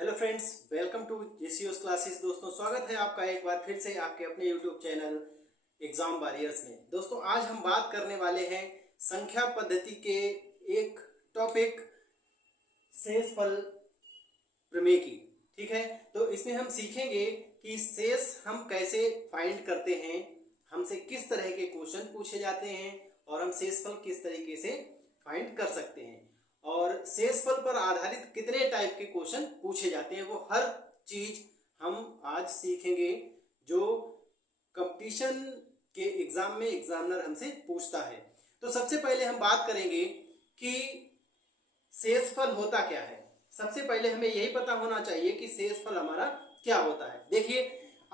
Hello friends, welcome to जेसीओस classes. दोस्तों, स्वागत है आपका एक बार फिर से आपके अपने यूट्यूब चैनल एग्जाम वॉरियर्स में। दोस्तों, आज हम बात करने वाले हैं संख्या पद्धति के एक टॉपिक शेषफल प्रमेय की। ठीक है, तो इसमें हम सीखेंगे कि शेष हम कैसे फाइंड करते हैं, हमसे किस तरह के क्वेश्चन पूछे जाते हैं और हम शेषफल किस तरीके से फाइंड कर सकते हैं और शेषफल पर आधारित कितने टाइप के क्वेश्चन पूछे जाते हैं, वो हर चीज हम आज सीखेंगे जो कंपटीशन के एग्जाम में एग्जामिनर हमसे पूछता है। तो सबसे पहले हम बात करेंगे कि शेषफल होता क्या है। सबसे पहले हमें यही पता होना चाहिए कि शेषफल हमारा क्या होता है। देखिए,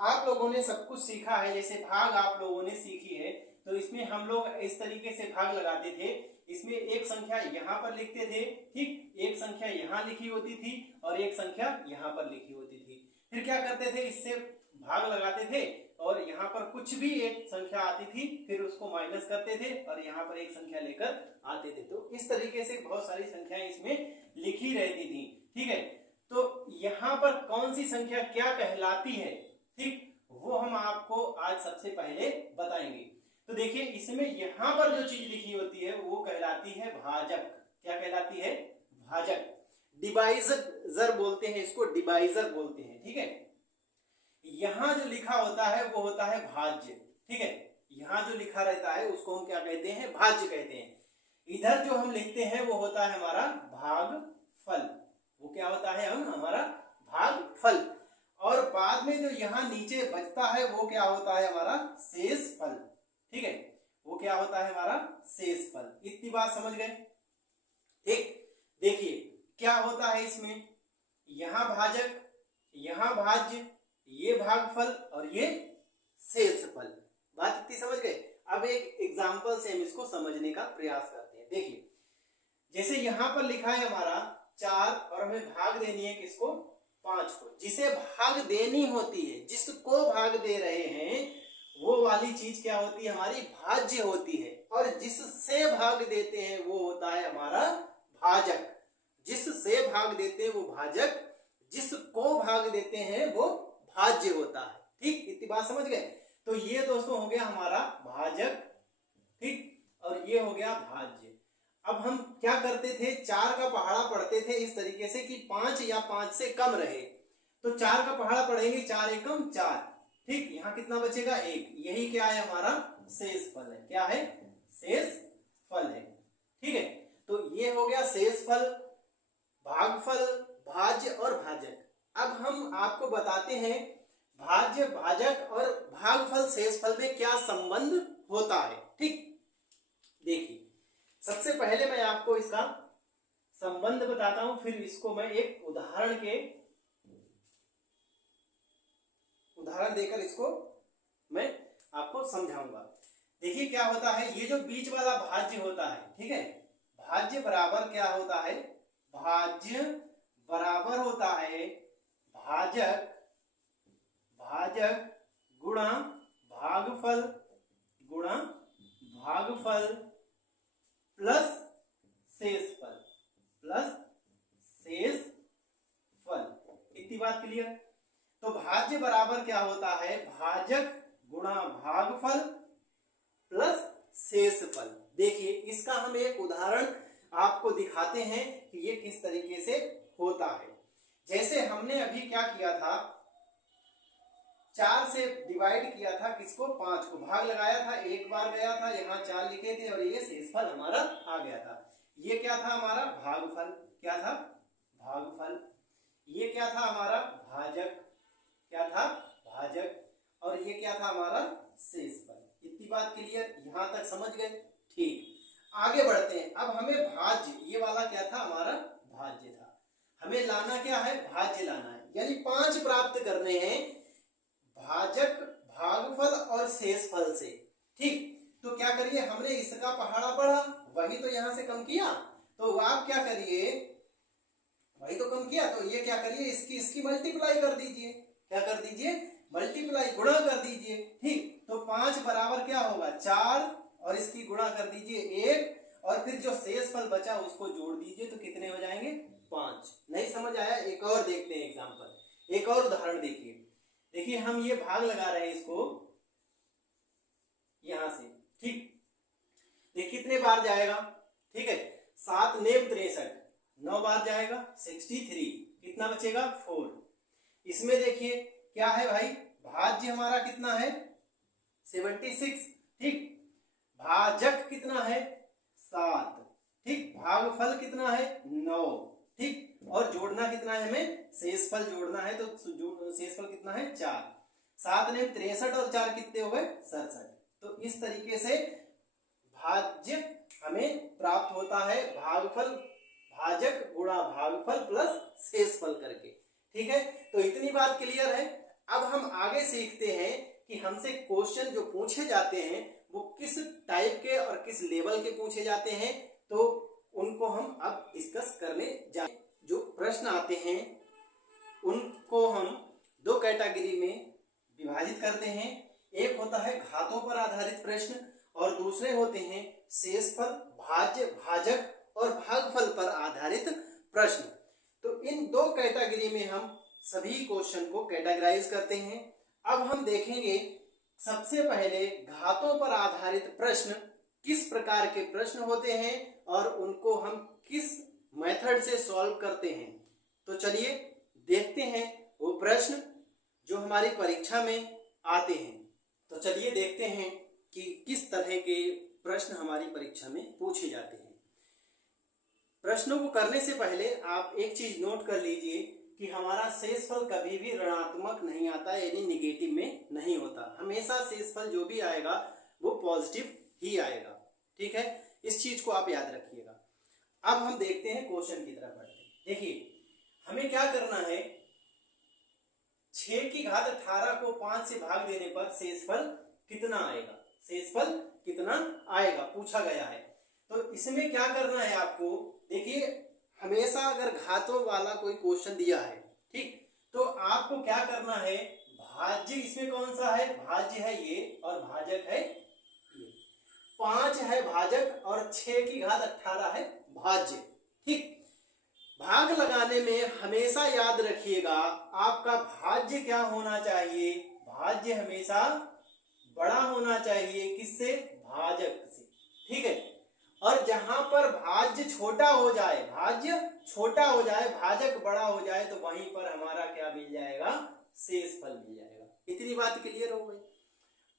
आप लोगों ने सब कुछ सीखा है, जैसे भाग आप लोगों ने सीखी है, तो इसमें हम लोग इस तरीके से भाग लगाते थे। इसमें एक संख्या यहाँ पर लिखते थे, ठीक, एक संख्या यहाँ लिखी होती थी और एक संख्या यहाँ पर लिखी होती थी। फिर क्या करते थे, इससे भाग लगाते थे और यहाँ पर कुछ भी एक संख्या आती थी, फिर उसको माइनस करते थे और यहाँ पर एक संख्या लेकर आते थे। तो इस तरीके से बहुत सारी संख्याएं इसमें लिखी रहती थी। ठीक है, तो यहाँ पर कौन सी संख्या क्या कहलाती है, ठीक, वो हम आपको आज सबसे पहले बताएंगे। तो देखिए, इसमें यहां पर जो चीज लिखी होती है वो कहलाती है भाजक। क्या कहलाती है? भाजक। डिवाइजर बोलते हैं इसको, डिवाइजर बोलते हैं। ठीक है, यहां जो लिखा होता है वो होता है भाज्य। ठीक है, यहां जो लिखा रहता है उसको हम क्या कहते हैं? भाज्य कहते हैं। इधर जो हम लिखते हैं वो होता है हमारा भागफल। वो क्या होता है? हमारा भागफल। और बाद में जो यहाँ नीचे बचता है वो क्या होता है? हमारा शेषफल। ठीक है, वो क्या होता है? हमारा शेषफल। इतनी बात समझ गए? ठीक, देखिए क्या होता है इसमें, यहां भाजक, यहां भाज्य, ये भागफल और ये शेषफल। बात इतनी समझ गए? अब एक एग्जांपल से हम इसको समझने का प्रयास करते हैं। देखिए, जैसे यहां पर लिखा है हमारा 4 और हमें भाग देनी है किसको? 5 को। जिसे भाग देनी होती है, जिसको भाग दे रहे हैं, वो वाली चीज क्या होती है? हमारी भाज्य होती है। और जिससे भाग देते हैं वो होता है हमारा भाजक। जिससे भाग देते हैं वो भाजक, जिसको भाग देते हैं वो भाज्य होता है। ठीक, इतनी बात समझ गए? तो ये दोस्तों हो गया हमारा भाजक, ठीक, और ये हो गया भाज्य। अब हम क्या करते थे? 4 का पहाड़ा पढ़ते थे इस तरीके से कि 5 या 5 से कम रहे। तो 4 का पहाड़ा पढ़ेंगे, 4 एकम 4। ठीक, यहाँ कितना बचेगा? 1। यही क्या है? हमारा शेषफल है। क्या है? शेषफल है। ठीक है, तो ये हो गया शेषफल, भागफल, भाज्य और भाजक। अब हम आपको बताते हैं भाज्य, भाजक और भागफल शेषफल में क्या संबंध होता है। ठीक, देखिए, सबसे पहले मैं आपको इसका संबंध बताता हूं, फिर इसको मैं एक उदाहरण देकर इसको मैं आपको समझाऊंगा। देखिए क्या होता है, ये जो बीच वाला भाज्य होता है, ठीक है, भाज्य बराबर क्या होता है? भाज्य बराबर होता है भाजक, भाजक गुणा भागफल, गुणा भागफल प्लस शेषफल, प्लस शेषफल। इतनी बात क्लियर? तो भाज्य बराबर क्या होता है? भाजक गुणा भागफल प्लस शेषफल। देखिए, इसका हम एक उदाहरण आपको दिखाते हैं कि ये किस तरीके से होता है। जैसे हमने अभी क्या किया था, 4 से डिवाइड किया था किसको? 5 को। भाग लगाया था, एक बार गया था, यहाँ 4 लिखे थे और ये शेषफल हमारा आ गया था। ये क्या था? हमारा भागफल। क्या था? भागफल। ये क्या था? हमारा भाजक। क्या था? भाजक। और ये क्या था? हमारा शेषफल। इतनी बात क्लियर? यहां तक समझ गए? ठीक, आगे बढ़ते हैं। अब हमें भाज्य, ये वाला क्या था? हमारा भाज्य था। हमें लाना क्या है? भाज्य लाना है, यानी 5 प्राप्त करने हैं भाजक, भागफल और शेषफल से। ठीक, तो क्या करिए, हमने इसका पहाड़ा पढ़ा, वही तो यहां से कम किया, तो आप क्या करिए, वही तो कम किया, तो ये क्या करिए, इसकी मल्टीप्लाई कर दीजिए। क्या कर दीजिए? मल्टीप्लाई, गुणा कर दीजिए। ठीक, तो 5 बराबर क्या होगा? 4 और इसकी गुणा कर दीजिए 1 और फिर जो शेषफल बचा उसको जोड़ दीजिए, तो कितने हो जाएंगे? 5। नहीं समझ आया, एक और देखते हैं एग्जांपल, एक और उदाहरण देखिए। देखिए हम ये भाग लगा रहे हैं इसको यहां से, ठीक। देखिए कितने बार जाएगा, ठीक है, 7 नेम 63, 9 बार जाएगा 63, कितना बचेगा 4। इसमें देखिए क्या है भाई, भाज्य हमारा कितना है 76, ठीक। भाजक कितना है 7, ठीक। भागफल कितना है 9, ठीक। और जोड़ना कितना है हमें, शेषफल जोड़ना है, तो शेषफल कितना है 4। 7 ने 63 और 4 कितने हो गए 67। तो इस तरीके से भाज्य हमें प्राप्त होता है, भागफल भाजक गुणा भागफल प्लस शेषफल करके, ठीक है। तो इतनी बात क्लियर है। अब हम आगे सीखते हैं कि हमसे क्वेश्चन जो पूछे जाते हैं वो किस टाइप के और किस लेवल के पूछे जाते हैं, तो उनको हम अब डिस्कस करने जाएं। जो प्रश्न आते हैं उनको हम 2 कैटेगरी में विभाजित करते हैं। एक होता है घातों पर आधारित प्रश्न और दूसरे होते हैं शेषफल, भाज्य, भाजक और भागफल पर आधारित प्रश्न। तो इन 2 कैटेगरी में हम सभी क्वेश्चन को कैटेगराइज करते हैं। अब हम देखेंगे सबसे पहले घातों पर आधारित प्रश्न किस प्रकार के प्रश्न होते हैं और उनको हम किस मेथड से सॉल्व करते हैं। तो चलिए देखते हैं वो प्रश्न जो हमारी परीक्षा में आते हैं। तो चलिए देखते हैं कि किस तरह के प्रश्न हमारी परीक्षा में पूछे जाते हैं। प्रश्नों को करने से पहले आप एक चीज नोट कर लीजिए कि हमारा शेषफल कभी भी ऋणात्मक नहीं आता, यानी निगेटिव में नहीं होता। हमेशा शेषफल जो भी आएगा वो पॉजिटिव ही आएगा, ठीक है। इस चीज को आप याद रखिएगा। अब हम देखते हैं क्वेश्चन की तरफ बढ़ते हैं। देखिए हमें क्या करना है, 6 की घात 18 को 5 से भाग देने पर शेषफल कितना आएगा, शेषफल कितना आएगा पूछा गया है। तो इसमें क्या करना है आपको, देखिए हमेशा अगर घातों वाला कोई क्वेश्चन दिया है, ठीक, तो आपको क्या करना है, भाज्य इसमें कौन सा है, भाज्य है ये और भाजक है ये। 5 है भाजक और 6 की घात 18 है भाज्य, ठीक। भाग लगाने में हमेशा याद रखिएगा आपका भाज्य क्या होना चाहिए, भाज्य हमेशा बड़ा होना चाहिए, किससे, भाजक से, ठीक है। और जहां पर भाज्य छोटा हो जाए, भाज्य छोटा हो जाए, भाजक बड़ा हो जाए, तो वहीं पर हमारा क्या मिल जाएगा, शेषफल मिल जाएगा। इतनी बात क्लियर हो गई।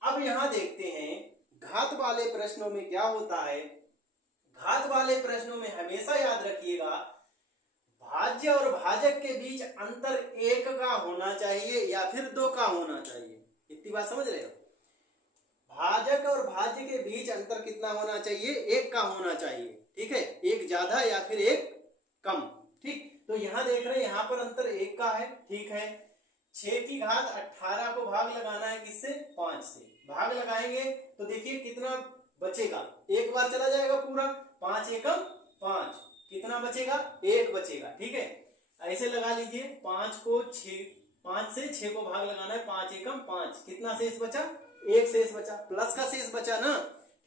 अब यहां देखते हैं घात वाले प्रश्नों में क्या होता है। घात वाले प्रश्नों में हमेशा याद रखिएगा भाज्य और भाजक के बीच अंतर 1 का होना चाहिए या फिर 2 का होना चाहिए। इतनी बात समझ रहे हो, भाजक और भाज्य के बीच अंतर कितना होना चाहिए, 1 का होना चाहिए, ठीक है। एक ज्यादा या फिर एक कम, ठीक। तो यहां देख रहे हैं यहां पर अंतर 1 का है, ठीक है। 6 की घात 18 को भाग लगाना है किससे, 5 से। भाग लगाएंगे तो देखिए कितना बचेगा, एक बार चला जाएगा पूरा, 5 एकम 5, कितना बचेगा, 1 बचेगा, ठीक है। ऐसे लगा लीजिए 5 से 6 को भाग लगाना है, 5 एकम 5, कितना शेष बचा, 1 शेष बचा, प्लस का शेष बचा ना,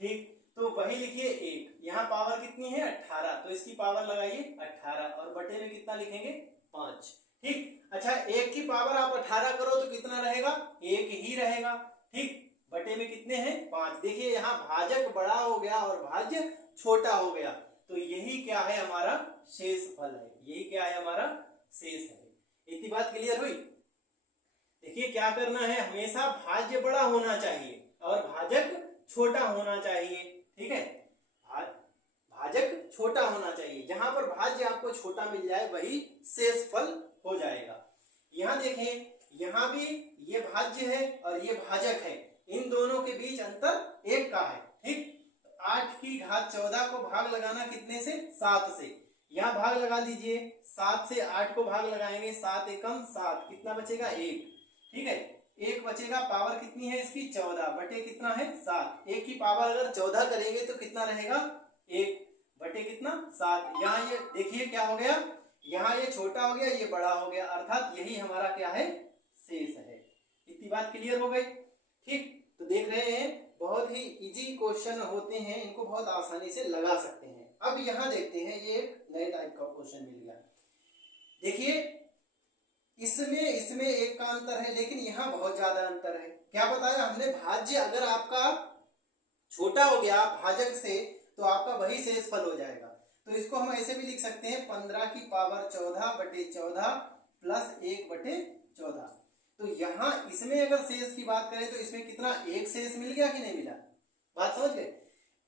ठीक। तो वही लिखिए 1, यहाँ पावर कितनी है 18, तो इसकी पावर लगाइए 18 और बटे में कितना लिखेंगे 5, ठीक। अच्छा 1 की पावर आप 18 करो तो कितना रहेगा, 1 ही रहेगा, ठीक। बटे में कितने हैं 5। देखिए यहाँ भाजक बड़ा हो गया और भाज्य छोटा हो गया, तो यही क्या है हमारा शेषफल है, यही क्या है हमारा शेष है। इतनी बात क्लियर हुई। देखिए क्या करना है, हमेशा भाज्य बड़ा होना चाहिए और भाजक छोटा होना चाहिए, ठीक है। भाजक छोटा होना चाहिए, जहां पर भाज्य आपको छोटा मिल जाए वही शेषफल हो जाएगा। यहां देखें, यहां भी ये भाज्य है और ये भाजक है, इन दोनों के बीच अंतर 1 का है, ठीक। 8 की घात 14 को भाग लगाना कितने से, 7 से। यहां भाग लगा दीजिए, 7 से 8 को भाग लगाएंगे, 7 एकम 7, कितना बचेगा 1, ठीक है। 1 बचेगा, पावर कितनी है इसकी 14, बटे कितना है 7। 1 की पावर अगर 14 करेंगे तो कितना रहेगा 1 बटे कितना 7। यहाँ ये देखिए क्या हो गया, यहाँ ये छोटा हो गया, ये बड़ा हो गया, अर्थात यही हमारा क्या है, शेष है। इतनी बात क्लियर हो गई, ठीक। तो देख रहे हैं बहुत ही इजी क्वेश्चन होते हैं, इनको बहुत आसानी से लगा सकते हैं। अब यहाँ देखते हैं, ये एक नए टाइप का क्वेश्चन मिल गया। देखिए इसमें इसमें एक का अंतर है, लेकिन यहाँ बहुत ज्यादा अंतर है। क्या बताया हमने, भाज्य अगर आपका छोटा हो गया भाजक से तो आपका वही शेषफल हो जाएगा। तो इसको हम ऐसे भी लिख सकते हैं 15 की पावर 14/14 प्लस 1/14। तो यहाँ इसमें अगर शेष की बात करें तो इसमें कितना, एक शेष मिल गया कि नहीं मिला, बात समझ गए।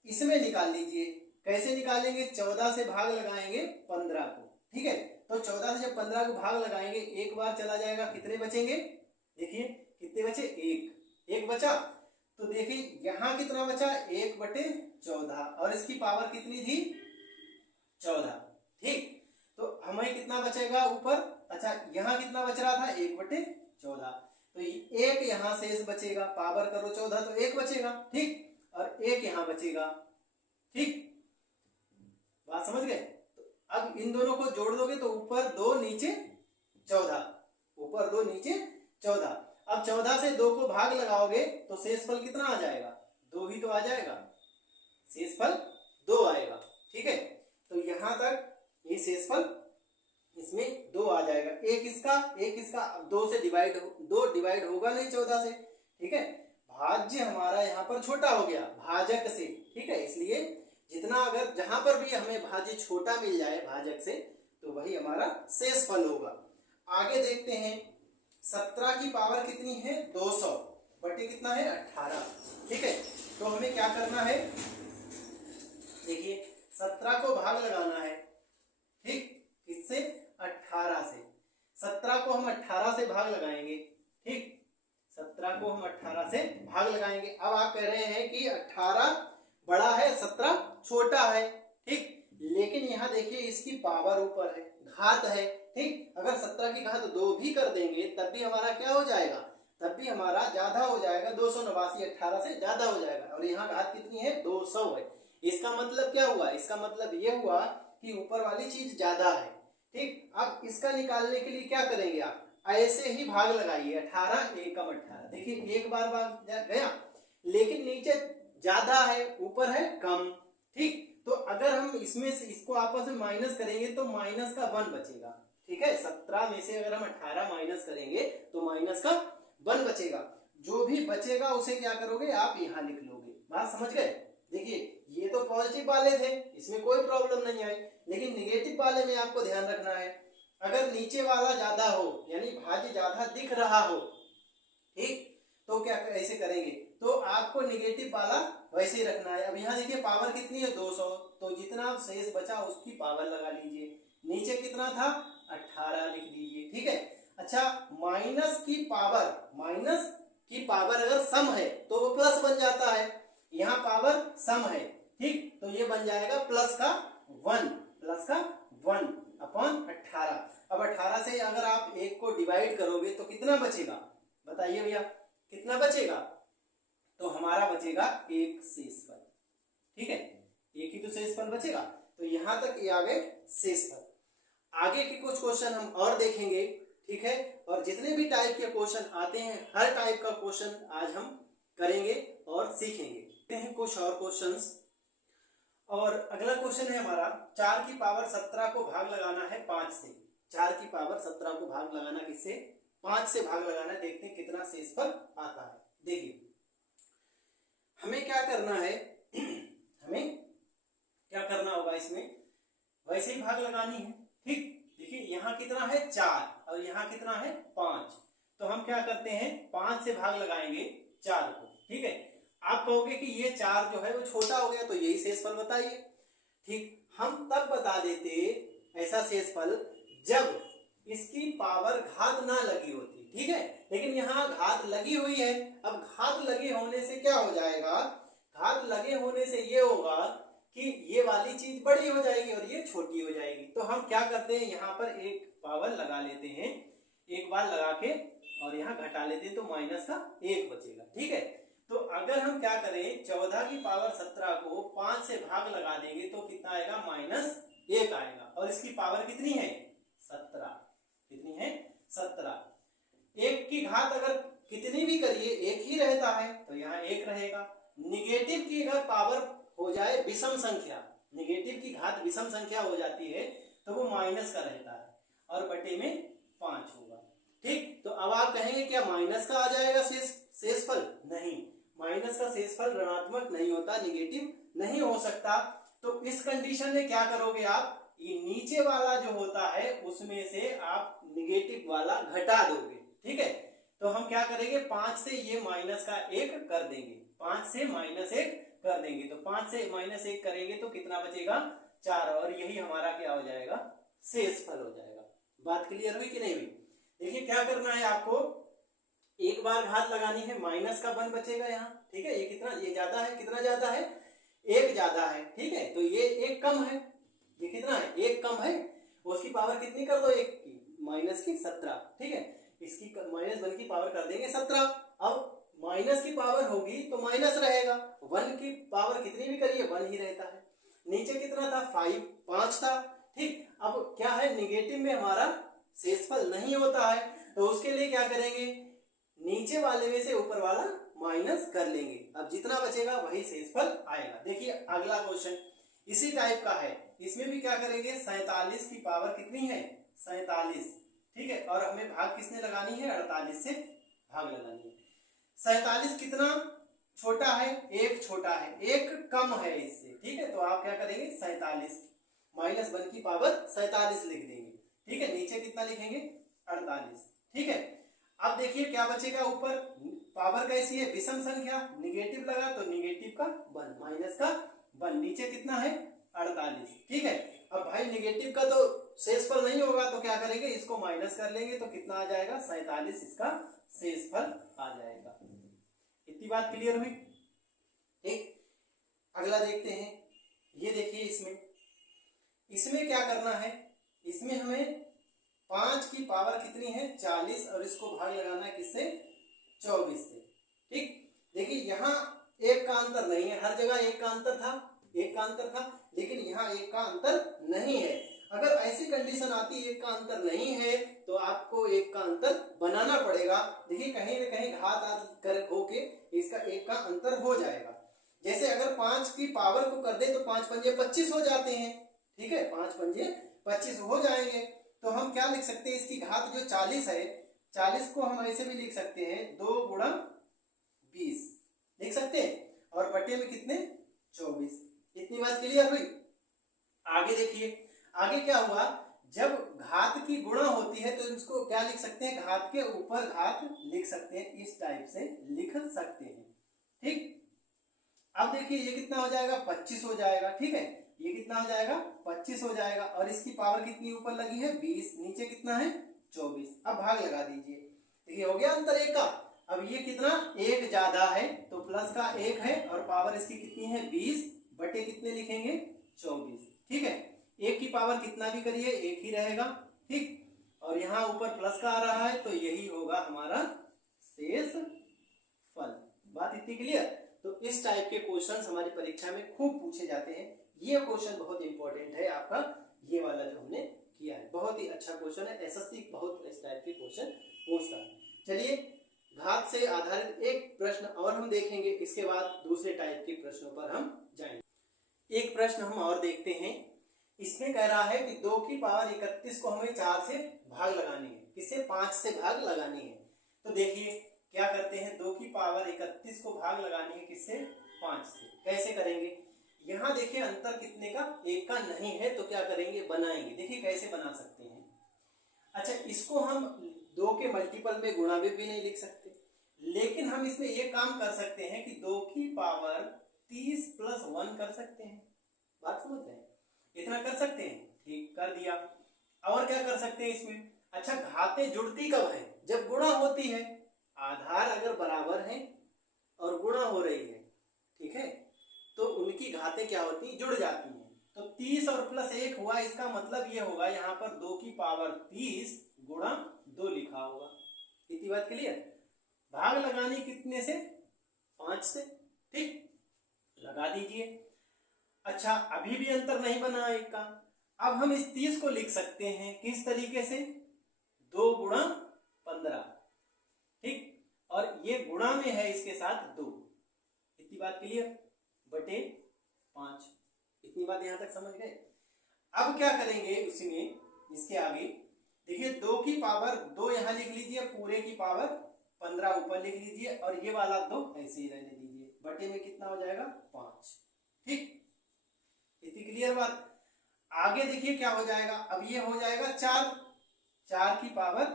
इसमें निकाल लीजिए, कैसे निकालेंगे, 14 से भाग लगाएंगे 15 को, ठीक है। तो 14 से जब 15 को भाग लगाएंगे, एक बार चला जाएगा, कितने बचेंगे, देखिए कितने बचे, एक बचा। तो देखिए यहाँ कितना बचा, 1/14 और इसकी पावर कितनी थी, 14, ठीक। तो हमें कितना बचेगा ऊपर, अच्छा यहाँ कितना बच रहा था, 1/14। तो एक यहाँ शेष बचेगा, पावर करो 14 तो एक बचेगा, ठीक, और एक यहाँ बचेगा, ठीक, बात समझ गए। तो अब इन दोनों को जोड़ दोगे तो ऊपर 2 नीचे 14, ऊपर 2 नीचे 14। अब 14 से 2 को भाग लगाओगे तो शेषफल कितना आ जाएगा, 2 ही तो आ जाएगा, शेषफल 2 आएगा, ठीक है। तो यहां तक ये शेषफल इसमें 2 आ जाएगा, एक इसका 2 से डिवाइड, 2 डिवाइड होगा नहीं 14 से, ठीक है। भाज्य हमारा यहाँ पर छोटा हो गया भाजक से, ठीक है। इसलिए जितना अगर जहां पर भी हमें भाज्य छोटा मिल जाए भाजक से तो वही हमारा शेषफल होगा। आगे देखते हैं, 17 की पावर कितनी है, 200 बटे कितना है, 18, ठीक है। तो हमें क्या करना है, देखिए 17 को भाग लगाना है, ठीक, किससे, 18 से। 17 को हम 18 से भाग लगाएंगे, ठीक, 17 को हम 18 से भाग लगाएंगे। अब आप कह रहे हैं कि 18 बड़ा है 17 छोटा है, ठीक, लेकिन यहाँ देखिए इसकी पावर ऊपर है, घात है, ठीक। अगर 17 की घात 2 भी कर देंगे तब भी हमारा क्या हो जाएगा, तब भी हमारा ज्यादा हो जाएगा, 289 18 से ज्यादा हो जाएगा, और यहाँ घात कितनी है, 200 है। इसका मतलब क्या हुआ, इसका मतलब ये हुआ कि ऊपर वाली चीज ज्यादा है, ठीक। अब इसका निकालने के लिए क्या करेंगे, आप ऐसे ही भाग लगाइए, 18 एकम 18, देखिए एक बार भाग गया, लेकिन नीचे ज्यादा है ऊपर है कम, ठीक। तो अगर हम इसमें से इसको आपस में माइनस करेंगे तो माइनस का 1 बचेगा, ठीक है। 17 में से अगर हम 18 माइनस करेंगे तो माइनस का 1 बचेगा, जो भी बचेगा उसे क्या करोगे, आप यहाँ लिख लोगे, बात समझ गए। देखिए ये तो पॉजिटिव वाले थे, इसमें कोई प्रॉब्लम नहीं आई, लेकिन निगेटिव वाले में आपको ध्यान रखना है, अगर नीचे वाला ज्यादा हो यानी भाज्य ज्यादा दिख रहा हो, ठीक, तो क्या ऐसे करेंगे, तो आपको निगेटिव वाला वैसे ही रखना है। अब यहाँ देखिए पावर कितनी है, 200, तो जितना शेष बचा उसकी पावर लगा लीजिए, नीचे कितना था, 18 लिख दीजिए, ठीक है। अच्छा माइनस की पावर अगर सम है तो वो प्लस बन जाता है, यहाँ पावर सम है, ठीक, तो ये बन जाएगा प्लस का 1 अपॉन 18। अब 18 से अगर आप 1 को डिवाइड करोगे तो कितना बचेगा, बताइए भैया कितना बचेगा, तो हमारा बचेगा एक शेषफल, ठीक है, एक ही तो शेषफल बचेगा। तो यहां तक ये आ गए शेषफल। आगे के कुछ क्वेश्चन हम और देखेंगे, ठीक है, और जितने भी टाइप के क्वेश्चन आते हैं हर टाइप का क्वेश्चन आज हम करेंगे और सीखेंगे। कुछ और क्वेश्चंस, और अगला क्वेश्चन है हमारा 4 की पावर 17 को भाग लगाना है 5 से। 4 की पावर 17 को भाग लगाना किससे, 5 से भाग लगाना, देखते हैं कितना शेषफल आता है। देखिए हमें क्या करना है, हमें क्या करना होगा, इसमें वैसे ही भाग लगानी है, ठीक। देखिए यहाँ कितना है 4 और यहाँ कितना है 5, तो हम क्या करते हैं 5 से भाग लगाएंगे 4 को, ठीक है। आप कहोगे कि ये 4 जो है वो छोटा हो गया, तो यही शेषफल बताइए, ठीक। हम तब बता देते ऐसा शेषफल जब इसकी पावर घात ना लगी होती, ठीक है, लेकिन यहाँ घात लगी हुई है। अब घात लगे होने से क्या हो जाएगा, घात लगे होने से ये होगा कि ये वाली चीज बड़ी हो जाएगी और ये छोटी हो जाएगी। तो हम क्या करते हैं, यहाँ पर एक पावर लगा लेते हैं, एक बार लगा के और यहाँ घटा लेते हैं, तो माइनस का 1 बचेगा, ठीक है। तो अगर हम क्या करें 14 की पावर 17 को 5 से भाग लगा देंगे तो कितना आएगा, -1 आएगा, और इसकी पावर कितनी है 17, कितनी है 17। 1 की घात अगर कितनी भी करिए 1 ही रहता है, तो यहाँ 1 रहेगा। निगेटिव की अगर पावर हो जाए विषम संख्या, निगेटिव की घात विषम संख्या हो जाती है तो वो माइनस का रहता है, और बटे में 5 होगा। ठीक, तो अब आप कहेंगे क्या माइनस का आ जाएगा शेषफल? नहीं, माइनस का शेषफल ऋणात्मक नहीं होता, निगेटिव नहीं हो सकता। तो इस कंडीशन में क्या करोगे आप, ये नीचे वाला जो होता है उसमें से आप निगेटिव वाला घटा दोगे। ठीक है, तो हम क्या करेंगे, 5 से ये माइनस का 1 कर देंगे, 5 से माइनस 1 कर देंगे, तो 5 से माइनस 1 करेंगे तो कितना बचेगा, 4, और यही हमारा क्या हो जाएगा, शेषफल हो जाएगा। बात क्लियर हुई कि नहीं हुई? देखिए क्या करना है आपको, एक बार घात लगानी है, माइनस का 1 बचेगा यहाँ। ठीक है, ये कितना, ये ज्यादा है, कितना ज्यादा है, 1 ज्यादा है। ठीक है, तो ये 1 कम है, ये कितना है, 1 कम है, उसकी पावर कितनी कर दो, 1 की, माइनस की 17। ठीक है, इसकी -1 की पावर कर देंगे 17। अब माइनस की पावर होगी तो माइनस रहेगा, 1 की पावर कितनी भी करिए 1 ही रहता है। नीचे कितना था, 5 था। ठीक, अब क्या है, निगेटिव में हमारा शेषफल नहीं होता है, तो उसके लिए क्या करेंगे, नीचे वाले में से ऊपर वाला माइनस कर लेंगे, अब जितना बचेगा वही शेषफल आएगा। देखिए अगला क्वेश्चन इसी टाइप का है, इसमें भी क्या करेंगे, 47 की पावर कितनी है, 47। ठीक है, और हमें भाग किसने लगानी है, 48 से भाग लगानी है। 47 कितना छोटा है, 1 छोटा है, 1 कम है इससे। ठीक है, तो आप क्या करेंगे, 47 -1 की पावर 47 लिख देंगे। ठीक है, नीचे कितना लिखेंगे, 48। ठीक है, अब देखिए क्या बचेगा, ऊपर पावर कैसी है, विषम संख्या, निगेटिव लगा तो निगेटिव का 1, माइनस का 1, नीचे कितना है, 48। ठीक है, अब भाई निगेटिव का तो शेषफल नहीं होगा, तो क्या करेंगे, इसको माइनस कर लेंगे, तो कितना आ जाएगा, 47 इसका शेषफल आ जाएगा। इतनी बात क्लियर हुई? ठीक, अगला देखते हैं। ये देखिए इसमें क्या करना है, इसमें हमें 5 की पावर कितनी है, 40, और इसको भाग लगाना है किससे, 24 से। ठीक, देखिए यहाँ 1 का अंतर नहीं है, हर जगह 1 का अंतर था, 1 का अंतर था, लेकिन यहाँ 1 का अंतर नहीं है। अगर ऐसी कंडीशन आती 1 का अंतर नहीं है तो आपको 1 का अंतर बनाना पड़ेगा। देखिए कहीं ना कहीं घात आदि कर होके इसका 1 का अंतर हो जाएगा। जैसे अगर 5 की पावर को कर दे तो 5 पंजे 25 हो जाते हैं। ठीक है, 5 पंजे 25 हो जाएंगे, तो हम क्या लिख सकते हैं, इसकी घात जो 40 है, 40 को हम ऐसे भी लिख सकते हैं 2 गुणा 20 लिख सकते हैं, और बटे में कितने, 24। इतनी बात क्लियर हुई? आगे देखिए, आगे क्या हुआ, जब घात की गुणा होती है तो इसको क्या लिख सकते हैं, घात के ऊपर घात लिख सकते हैं, इस टाइप से लिख सकते हैं। ठीक, अब देखिए ये कितना हो जाएगा, 25 हो जाएगा। ठीक है, ये कितना हो जाएगा, 25 हो जाएगा, और इसकी पावर कितनी ऊपर लगी है, 20, नीचे कितना है, 24। अब भाग लगा दीजिए, देखिए हो गया अंतर 1 का। अब ये कितना, 1 ज्यादा है तो प्लस का 1 है, और पावर इसकी कितनी है, 20, बटे कितने लिखेंगे, 24। ठीक है, 1 की पावर कितना भी करिए 1 ही रहेगा। ठीक, और यहाँ ऊपर प्लस का आ रहा है तो यही होगा हमारा शेषफल। बात इतनी क्लियर? तो इस टाइप के क्वेश्चंस हमारी परीक्षा में खूब पूछे जाते हैं। ये क्वेश्चन बहुत इंपॉर्टेंट है आपका, ये वाला जो हमने किया है बहुत ही अच्छा क्वेश्चन है, एसएससी बहुत इस टाइप के क्वेश्चन पूछता है। चलिए घात से आधारित एक प्रश्न और हम देखेंगे, इसके बाद दूसरे टाइप के प्रश्नों पर हम जाएंगे। एक प्रश्न हम और देखते हैं, इसमें कह रहा है कि 2 की पावर 31 को हमें 4 से भाग लगानी है, किससे, 5 से भाग लगानी है। तो देखिए क्या करते हैं, 2 की पावर 31 को भाग लगानी है किससे, 5 से। कैसे करेंगे, यहाँ देखिए अंतर कितने का, 1 का नहीं है, तो क्या करेंगे, बनाएंगे। देखिए कैसे बना सकते हैं। अच्छा, इसको हम 2 के मल्टीपल में गुणा भी नहीं लिख सकते, लेकिन हम इसमें ये काम कर सकते हैं कि 2 की पावर 30 + 1 कर सकते हैं। बात समझ रहे हैं, इतना कर सकते हैं। ठीक, कर दिया। और क्या कर सकते हैं इसमें, अच्छा घातें जुड़ती कब है, जब गुणा होती है, आधार अगर बराबर है और गुणा हो रही है, ठीक है, तो उनकी घातें क्या होती हैं, जुड़ जाती हैं। तो 30 और +1 हुआ, इसका मतलब ये होगा यहाँ पर 2 की पावर 30 गुणा 2 लिखा होगा। इतनी बात क्लियर? भाग लगानी कितने से, 5 से। ठीक, लगा दीजिए। अच्छा अभी भी अंतर नहीं बना 1 का, अब हम इस 30 को लिख सकते हैं किस तरीके से, 2 गुणा 15। ठीक, और ये गुणा में है इसके साथ 2। इतनी बात क्लियर, बटे 5। इतनी बात यहां तक समझ गए? अब क्या करेंगे उसमें, इसके आगे देखिए 2 की पावर 2 यहाँ लिख लीजिए, पूरे की पावर 15 ऊपर लिख लीजिए और ये वाला 2 ऐसे ही रहने दीजिए, बटे में कितना हो जाएगा 5। ठीक, इतनी क्लियर बात। आगे देखिए क्या हो जाएगा, अब ये हो जाएगा 4 की पावर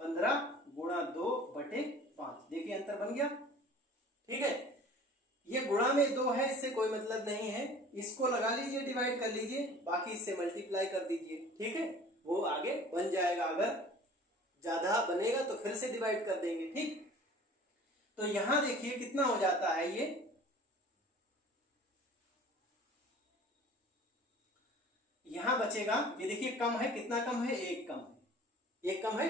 15 गुणा 2 बटे 5। देखिए अंतर बन गया। ठीक है, ये गुणा में 2 है, इससे कोई मतलब नहीं है, इसको लगा लीजिए, डिवाइड कर लीजिए, बाकी इससे मल्टीप्लाई कर दीजिए। ठीक है, वो आगे बन जाएगा, अगर ज्यादा बनेगा तो फिर से डिवाइड कर देंगे। ठीक, तो यहां देखिए कितना हो जाता है, ये यहां बचेगा, ये देखिए कम है, कितना कम है, 1 कम है, 1 कम है।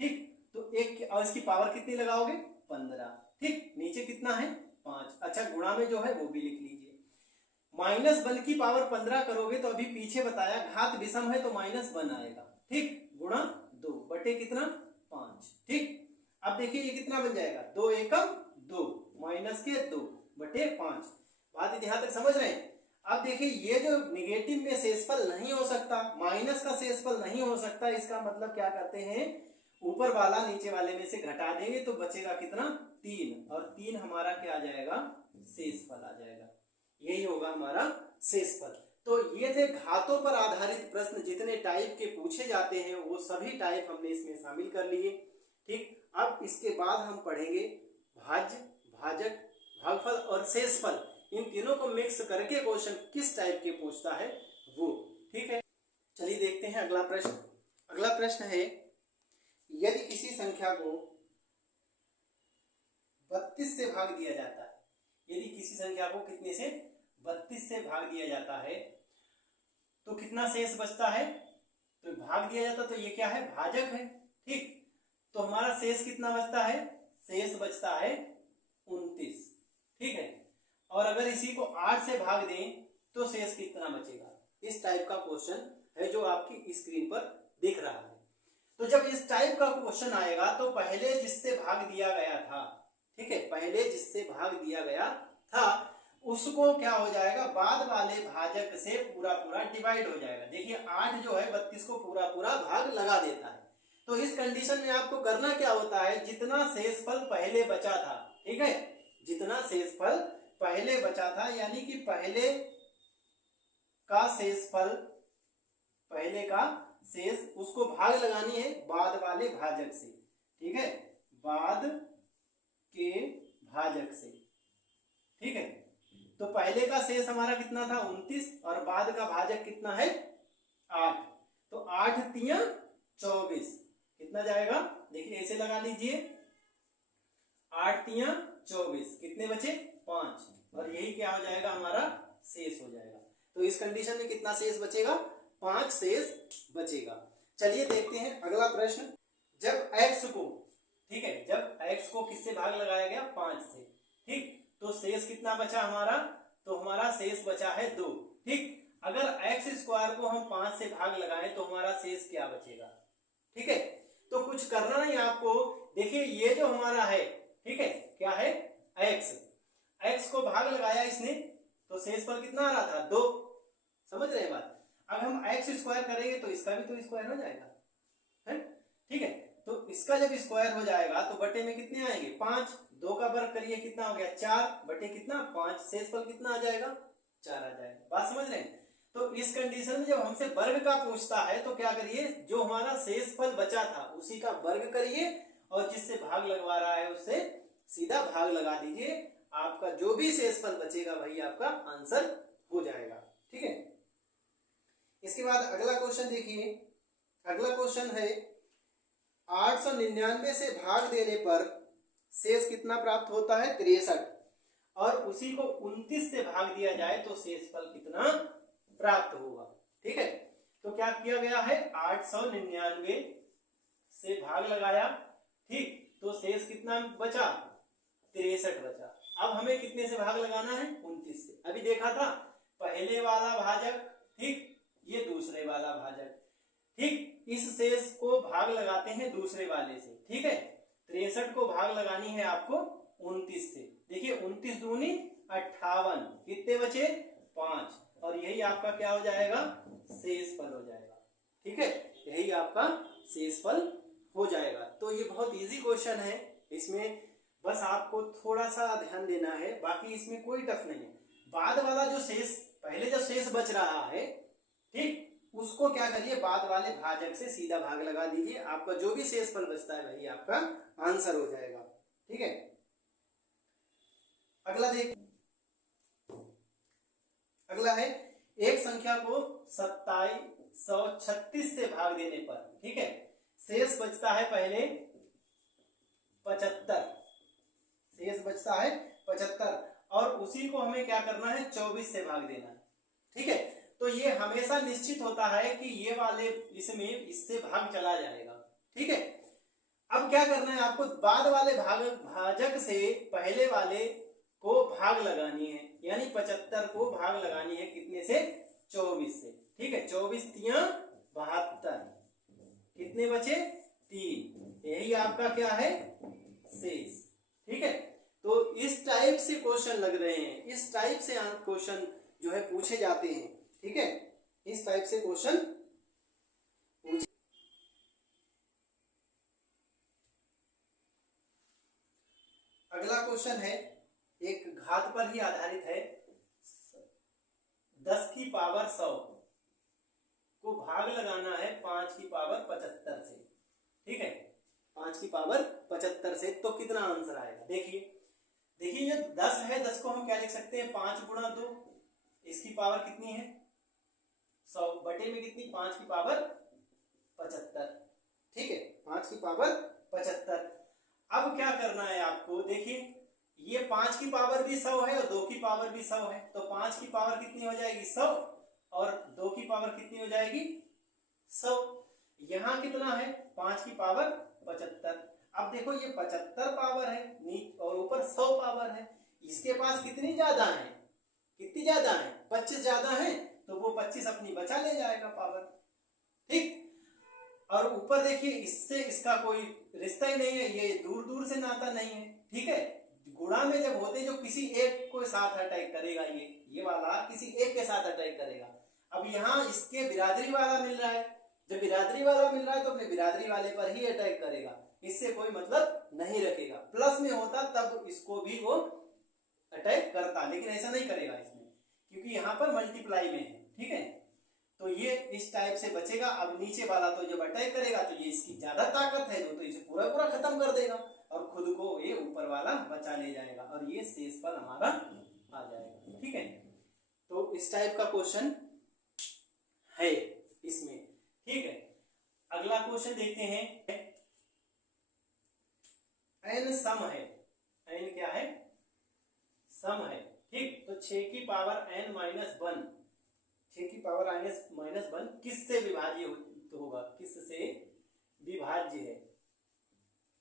ठीक, तो 1 और इसकी पावर कितनी लगाओगे 15। ठीक, नीचे कितना है 5। अच्छा, गुणा में जो है वो भी लिख लीजिए। -1 की पावर 15 करोगे तो अभी पीछे बताया घात विषम है तो -1 आएगा। ठीक, गुणा 2 बटे कितना 5। ठीक, अब देखिए ये कितना बन जाएगा, 2 एकम 2 माइनस के 2 बटे 5। बात यहां तक समझ रहे हैं। अब देखिए ये जो निगेटिव में शेषफल नहीं हो सकता, माइनस का शेषफल नहीं हो सकता, इसका मतलब क्या करते हैं, ऊपर वाला नीचे वाले में से घटा देंगे तो बचेगा कितना 3, और 3 हमारा क्या आ जाएगा, शेषफल आ जाएगा। यही होगा हमारा शेषफल। तो ये थे घातों पर आधारित प्रश्न, जितने टाइप के पूछे जाते हैं वो सभी टाइप हमने इसमें शामिल कर लिए। ठीक, अब इसके बाद हम पढ़ेंगे भाज्य, भाजक, भागफल और शेषफल। इन तीनों को मिक्स करके क्वेश्चन किस टाइप के पूछता है वो। ठीक है, चलिए देखते हैं अगला प्रश्न। अगला प्रश्न है, यदि किसी संख्या को 32 से भाग दिया जाता है, यदि किसी संख्या को कितने से 32 से भाग दिया जाता है तो कितना शेष बचता है, तो भाग दिया जाता तो ये क्या है, भाजक है। ठीक, तो हमारा शेष कितना बचता है, शेष बचता है 29। ठीक है, और अगर इसी को 8 से भाग दें तो शेष कितना बचेगा। इस टाइप का क्वेश्चन है जो आपकी स्क्रीन पर दिख रहा है। तो जब इस टाइप का क्वेश्चन आएगा तो पहले जिससे भाग दिया गया था, ठीक है, पहले जिससे भाग दिया गया था उसको क्या हो जाएगा, बाद वाले भाजक से पूरा पूरा डिवाइड हो जाएगा। देखिए 8 जो है 32 को पूरा पूरा भाग लगा देता है। तो इस कंडीशन में आपको करना क्या होता है, जितना शेषफल पहले बचा था, ठीक है, जितना शेषफल पहले बचा था, यानी कि पहले का शेषफल, पहले का शेष, उसको भाग लगानी है बाद वाले भाजक से। ठीक है, बाद के भाजक से। ठीक है, तो पहले का शेष हमारा कितना था 29 और बाद का भाजक कितना है 8, तो 8 तिया 24, कितना जाएगा, देखिए ऐसे लगा लीजिए, 8 तिया 24, कितने बचे 5, और यही क्या हो जाएगा, हमारा शेष हो जाएगा। तो इस कंडीशन में कितना शेष बचेगा, 5 शेष बचेगा। चलिए देखते हैं अगला प्रश्न। जब x को, ठीक है, जब x को किससे भाग लगाया गया 5 से, ठीक, तो शेष कितना बचा हमारा, तो हमारा शेष बचा है 2। ठीक, अगर x स्क्वायर को हम 5 से भाग लगाएं तो हमारा शेष क्या बचेगा। ठीक है, तो कुछ करना नहीं आपको, देखिए ये जो हमारा है, ठीक है, क्या है x को भाग लगाया इसने तो शेषफल कितना आ रहा था 2, समझ रहे हैं बात। अब हम x स्क्वायर करेंगे तो इसका भी तो स्क्वायर हो जाएगा, है, ठीक है, तो इसका जब स्क्वायर हो जाएगा तो बटे में कितने आएंगे 5, 2 का वर्ग करिए कितना हो गया 4 बटे कितना 5, शेषफल कितना आ जाएगा 4 आ जाएगा। बात समझ रहे हैं। तो इस कंडीशन में जब हमसे वर्ग का पूछता है तो क्या करिए, जो हमारा शेषफल बचा था उसी का वर्ग करिए और जिससे भाग लगवा रहा है उससे सीधा भाग लगा दीजिए, आपका जो भी शेषफल बचेगा वही आपका आंसर हो जाएगा। ठीक है, इसके बाद अगला क्वेश्चन देखिए। अगला क्वेश्चन है 899 से भाग देने पर शेष कितना प्राप्त होता है 63, और उसी को 29 से भाग दिया जाए तो शेषफल कितना प्राप्त होगा। ठीक है, तो क्या किया गया है 899 से भाग लगाया, ठीक, तो शेष कितना बचा 63 बचा। अब हमें कितने से भाग लगाना है 29 से। अभी देखा था पहले वाला भाजक, ठीक, ये दूसरे वाला भाजक, ठीक, इस शेष को भाग लगाते हैं दूसरे वाले से। ठीक है, 63 को भाग लगानी है आपको 29 से। देखिए 29 दूनी 58, कितने बचे 5, और यही आपका क्या हो जाएगा शेषफल हो जाएगा। ठीक है, यही आपका शेषफल हो जाएगा। तो ये बहुत इजी क्वेश्चन है, इसमें बस आपको थोड़ा सा ध्यान देना है, बाकी इसमें कोई टफ नहीं है। बाद वाला जो शेष, पहले जो शेष बच रहा है, ठीक, उसको क्या करिए, बाद वाले भाजक से सीधा भाग लगा दीजिए, आपका जो भी शेषफल बचता है वही आपका आंसर हो जाएगा। ठीक है, अगला देख, अगला है एक संख्या को 2736 से भाग देने पर, ठीक है, शेष बचता है पहले 75, शेष बचता है 75 और उसी को हमें क्या करना है, 24 से भाग देना है। ठीक है, तो ये हमेशा निश्चित होता है कि ये वाले इसमें इससे भाग चला जाएगा। ठीक है, अब क्या करना है आपको, बाद वाले भाजक से पहले वाले को भाग लगानी है, यानी 75 को भाग लगानी है कितने से, 24 से। ठीक है, 24 तिया 72, कितने बचे, 3, यही आपका क्या है, शेष। ठीक है, तो इस टाइप से क्वेश्चन लग रहे हैं, इस टाइप से क्वेश्चन जो है पूछे जाते हैं। ठीक है, इस टाइप से क्वेश्चन पूछे। अगला क्वेश्चन है, एक घात पर ही आधारित है, 10 की पावर 100 को भाग लगाना है 5 की पावर 75 से। ठीक है, 5 की पावर 75 से, तो कितना आंसर आएगा, देखिए ये 10 है, 10 को हम क्या लिख सकते हैं, 5 गुणा 2, इसकी पावर कितनी है, 100 बटे में कितनी, 5 की पावर 75। ठीक है, 5 की पावर 75। अब क्या करना है आपको, देखिए ये 5 की पावर भी 100 है और 2 की पावर भी 100 है, तो 5 की पावर कितनी हो जाएगी, 100, और 2 की पावर कितनी हो जाएगी, 100। यहाँ कितना है, 5 की पावर 75। अब देखो ये 75 पावर है और ऊपर 100 पावर है, इसके पास कितनी ज्यादा है, कितनी ज्यादा है, 25 ज्यादा है, तो वो 25 अपनी बचा ले जाएगा पावर। ठीक, और ऊपर देखिए इससे इसका कोई रिश्ता ही नहीं है, ये दूर दूर से नाता नहीं है। ठीक है, गुणा में जब होते जो किसी एक को साथ अटैक करेगा, ये वाला किसी एक के साथ अटैक करेगा। अब यहाँ इसके बिरादरी वाला मिल रहा है, जब बिरादरी वाला मिल रहा है तो अपने बिरादरी वाले पर ही अटैक करेगा, इससे कोई मतलब नहीं रखेगा। प्लस में होता तब इसको भी वो अटैक करता, लेकिन ऐसा नहीं करेगा इसमें, क्योंकि यहाँ पर मल्टीप्लाई में है। ठीक है, तो ये इस टाइप से बचेगा। अब नीचे वाला तो जब अटैक करेगा तो ये इसकी ज्यादा ताकत है, जो तो इसे पूरा पूरा खत्म कर देगा और खुद को ये ऊपर वाला बचा ले जाएगा और ये शेषफल हमारा आ जाएगा। ठीक है, तो इस टाइप का क्वेश्चन है इसमें। ठीक है, अगला क्वेश्चन देखते हैं, n सम है, n क्या है, सम है। ठीक, तो 6 की पावर n माइनस 1, 6 की पावर माइनस 1 किससे विभाज्य होगा, किससे विभाज्य है।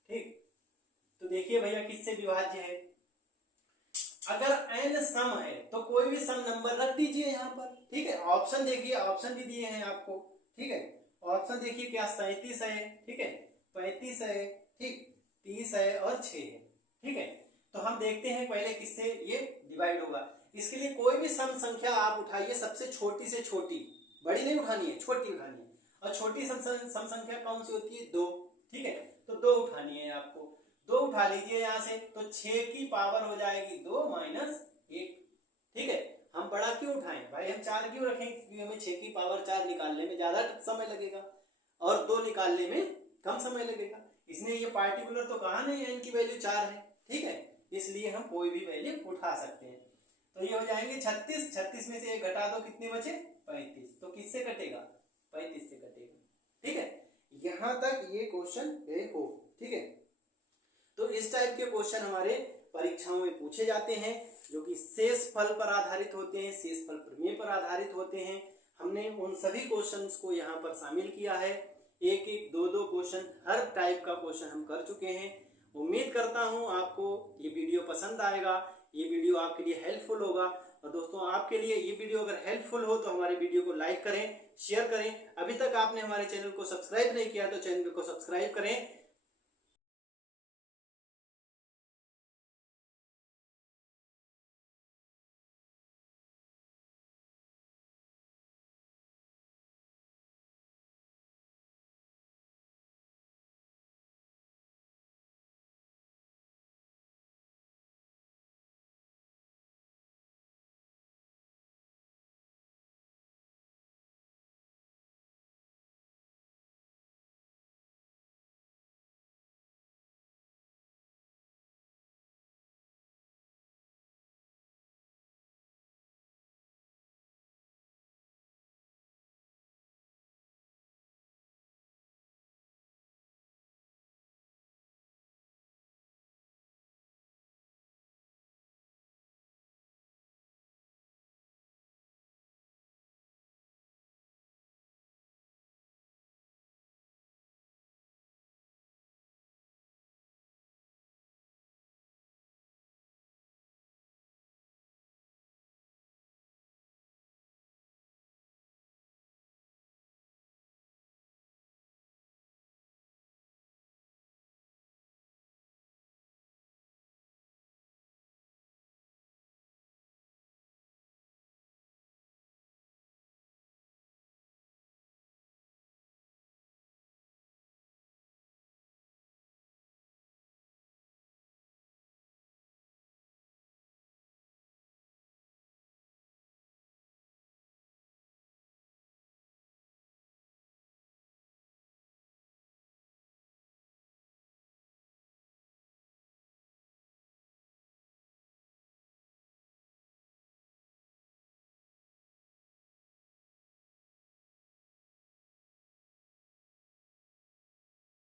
ठीक, तो देखिए भैया किससे विभाज्य है, अगर n सम है तो कोई भी सम नंबर रख दीजिए यहाँ पर। ठीक है, ऑप्शन देखिए, ऑप्शन भी दिए हैं आपको। ठीक है, ऑप्शन देखिए क्या, 37 है, ठीक है, 35 है, ठीक, 30 है और 6 है। ठीक है, तो हम देखते हैं पहले किससे ये डिवाइड होगा। इसके लिए कोई भी सम संख्या आप उठाइए, सबसे छोटी से छोटी, बड़ी नहीं उठानी है, छोटी उठानी है, और छोटी सम संख्या कौन सी होती है, 2। ठीक है, तो 2 उठानी है आपको, 2 उठा लीजिए यहाँ से, तो 6 की पावर हो जाएगी 2 माइनस 1। ठीक है, हम बड़ा क्यों उठाएं भाई, हम 4 क्यों रखें, क्योंकि हमें 6 की पावर 4 निकालने में ज्यादा समय लगेगा और 2 निकालने में कम समय लगेगा। इसने ये पार्टिकुलर तो कहा नहीं है इनकी वैल्यू 4 है। ठीक है, इसलिए हम कोई भी वैल्यू उठा सकते हैं। तो ये हो जाएंगे 36, 36 में से 1 घटा दो, कितने बचे, 35, तो किससे कटेगा, 35 से कटेगा। ठीक है, यहां तक ये क्वेश्चन हो। ठीक है, तो इस टाइप के क्वेश्चन हमारे परीक्षाओं में पूछे जाते हैं, जो कि शेषफल पर आधारित होते हैं, शेषफल प्रमेय पर आधारित होते हैं। हमने उन सभी क्वेश्चंस को यहाँ पर शामिल किया है, एक एक दो क्वेश्चन, हर टाइप का क्वेश्चन हम कर चुके हैं। उम्मीद करता हूँ आपको ये वीडियो पसंद आएगा, ये वीडियो आपके लिए हेल्पफुल होगा। और दोस्तों, आपके लिए ये वीडियो अगर हेल्पफुल हो तो हमारे वीडियो को लाइक करें, शेयर करें। अभी तक आपने हमारे चैनल को सब्सक्राइब नहीं किया तो चैनल को सब्सक्राइब करें,